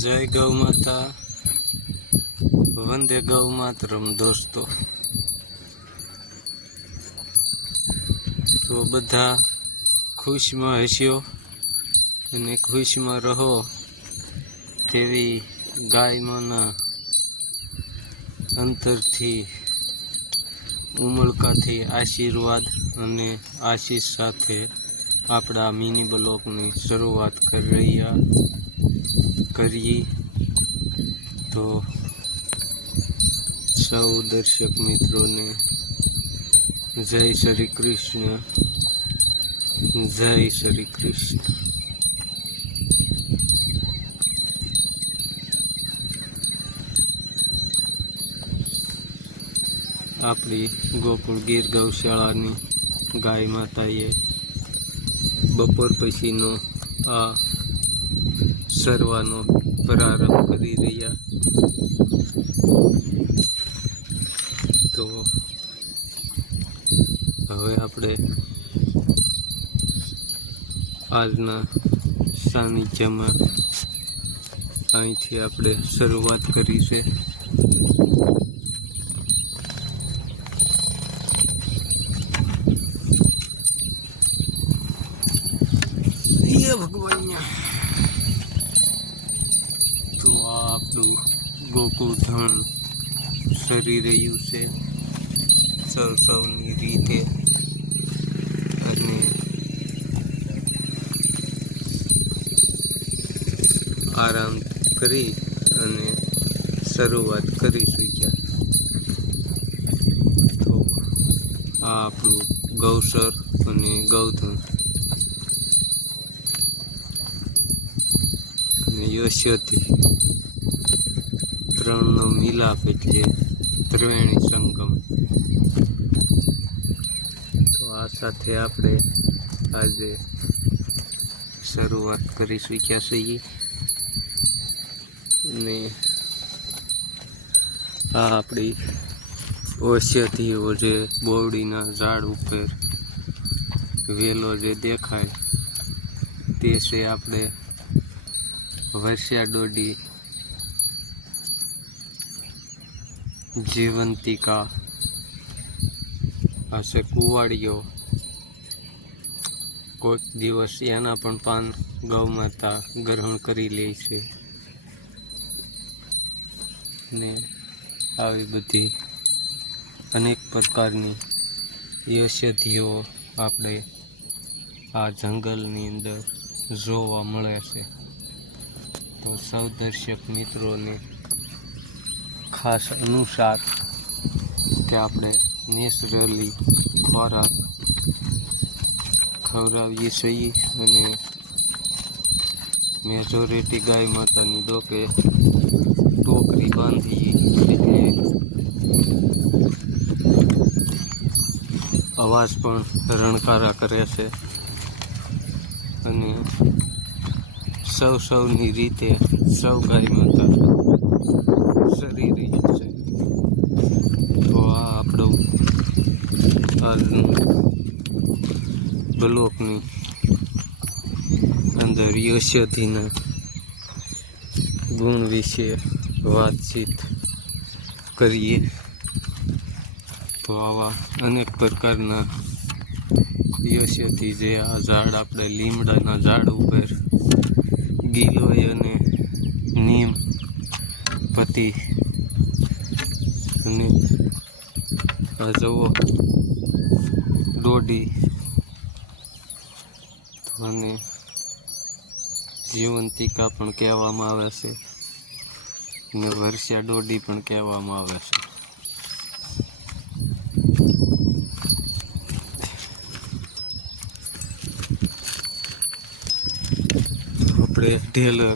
જય ગૌ માતા, વંદે ગૌ માતરમ દોસ્તો. તો બધા ખુશમાં હસ્યો અને ખુશમાં રહો તેવી ગાયમાંના અંતરથી ઉમળકાથી આશીર્વાદ અને આશીષ સાથે આપણા મિની બ્લોકની શરૂઆત કરી રહ્યા કરીએ. તો સૌ દર્શક મિત્રોને જય શ્રી કૃષ્ણ. જય શ્રી કૃષ્ણ. આપણી ગોકુળ ગીર ગૌશાળાની ગાય માતાએ બપોર પછીનો આ સરવાનો પ્રારંભ કરી રહ્યા. તો હવે આપણે આજના સાનિધ્યમાં અહીંથી આપણે શરૂઆત કરી છે. ભગવાન. ગોકુળ ધણ સરી રહ્યું છે. સૌ સૌની રીતે અને આરામ કરી અને શરૂઆત કરી શક્યા તો આ આપણું ગૌસર અને ગૌધન. અને યશોથી ત્રણનો મિલાપ એટલે ત્રિવેણી સંગમ. તો આ સાથે આપણે આજે શરૂઆત કરી શક્યા છીએ અને આ આપણી ઔષધિઓ જે બોરડીના ઝાડ ઉપર વેલો જે દેખાય તે છે આપણે વર્ષિયા ડોડી જીવંતિકા. આ છે કુવાડીઓ. કોઈક દિવસ એના પણ પાન ગૌ માતા ગ્રહણ કરી લે છે. ને આવી બધી અનેક પ્રકારની ઔષધિઓ આપણે આ જંગલની અંદર જોવા મળે છે. તો સૌ દર્શક મિત્રોને ખાસ અનુસાર કે આપણે નેચરલી ખોરાક ખવડાવીએ છીએ અને મેજોરિટી ગાય માતાની ડોકે ટોકરી બાંધીએ એટલે અવાજ પણ રણકારા કરે છે અને સૌ સૌની રીતે સૌ ગાય માતા સરી છે. તો આ આપણું બ્લોકની અંદર યશોધીના ગુણ વિશે વાતચીત કરીએ. તો આવા અનેક પ્રકારના યશોથી જે આ ઝાડ, આપણે લીમડાના ઝાડ ઉપર ગીલોય અને નીમ પતિ અને જુઓ, દોડી. અને જીવંતિકા પણ કહેવામાં આવે છે. અને વર્ષા દોડી પણ કહેવામાં આવે છે. આપણે ઢેલર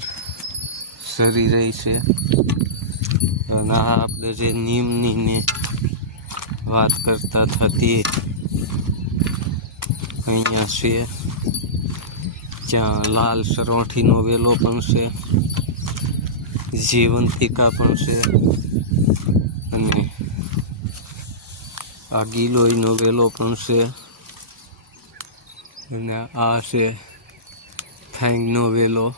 સરી રહી છે. અને આ આપણે જે નીમની ને વાત કરતા થતી અહીંયા છે. જ્યાં લાલ સરોઠીનો વેલો પણ છે. જીવંતિકા પણ છે. અને આ ગીલોયનો વેલો પણ છે. અને આ છે ફેંગનો વેલો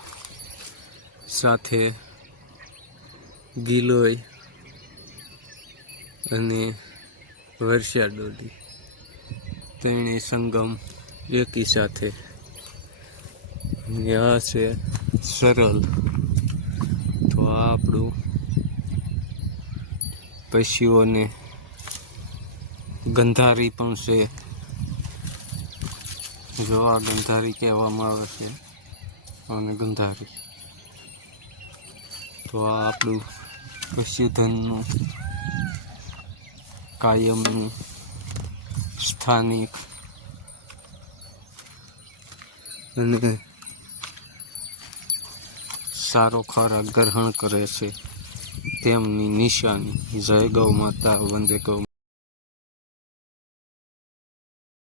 સાથે ગિલોય અને વર્ષા ડોલી તેણે સંગમ એકી સાથે અને આ છે સરળ. તો આ આપણું પશુઓને ગંધારી પણ છે. જો આ ગંધારી કહેવામાં આવે છે અને ગંધારી. તો આ આપણું પશુધનનું કાયમનું સ્થાનિક અને સારો ખોરાક ગ્રહણ કરે છે. તેમની નિશાની જય ગૌ માતા વંદે ગૌ